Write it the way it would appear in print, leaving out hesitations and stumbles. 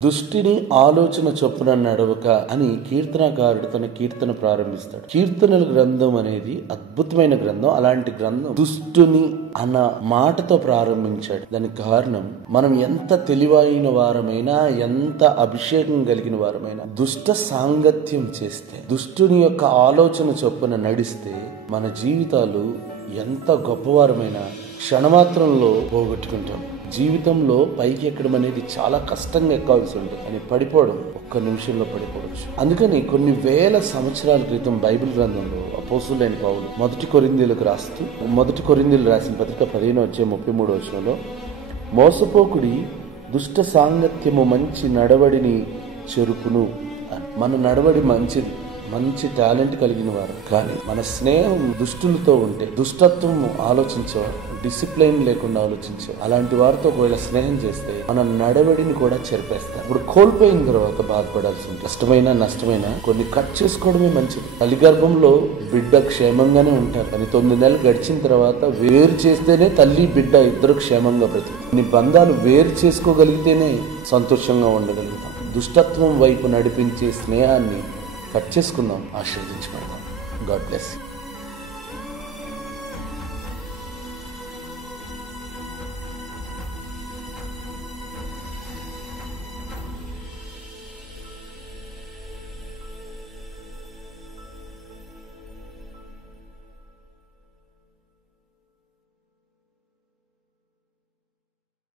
దుష్టిని ఆలోచన చొప్పున నడవక అని కీర్తనకారుడు తన కీర్తన ప్రారంభిస్తాడు. కీర్తనల గ్రంథం అనేది అద్భుతమైన గ్రంథం. అలాంటి గ్రంథం దుష్టుని అన్న మాటతో ప్రారంభించాడు. దానికి కారణం, మనం ఎంత తెలివైన వారమైనా, ఎంత అభిషేకం కలిగిన వారమైనా, దుష్ట సాంగత్యం చేస్తే, దుష్టుని యొక్క ఆలోచన చొప్పున నడిస్తే మన జీవితాలు ఎంత గొప్పవారమైనా క్షణమాత్రంలో పోగొట్టుకుంటాం. జీవితంలో పైకి ఎక్కడం అనేది చాలా కష్టంగా ఎక్కాల్సి ఉంటుంది. అని పడిపోవడం ఒక్క నిమిషంలో పడిపోవచ్చు. అందుకని కొన్ని వేల సంవత్సరాల క్రితం బైబిల్ గ్రంథంలో అపోస్తులైన పౌలు మొదటి కొరింథీయులకు రాసిన పత్రిక 15:33 మోసపోకుడి, దుష్ట సాంగత్యము మంచి నడవడిని చెరుపును. మన నడవడి మంచిది, మంచి టాలెంట్ కలిగిన వారు, కానీ మన స్నేహం దుష్టులతో ఉంటే, దుష్టత్వం ఆలోచించేవారు, డిసిప్లైన్ లేకుండా ఆలోచించేవారు, అలాంటి వారితో ఒకవేళ స్నేహం చేస్తే మన నడవడిని కూడా చెరిపేస్తారు. ఇప్పుడు కోల్పోయిన తర్వాత బాధపడాల్సి ఉంటుంది. కష్టమైన నష్టమైన కొన్ని కట్ చేసుకోవడమే మంచిది. తల్లి గర్భంలో బిడ్డ క్షేమంగానే ఉంటారు, కానీ 9 నెలలు గడిచిన తర్వాత వేరు చేస్తేనే తల్లి బిడ్డ ఇద్దరు క్షేమంగా బ్రతుకుతారు. కొన్ని బంధాలు వేరు చేసుకోగలిగితేనే సంతోషంగా ఉండగలుగుతాం. దుష్టత్వం వైపు నడిపించే స్నేహాన్ని కట్ చేసుకుందాం, ఆశీర్వదించబడదాం. God bless you.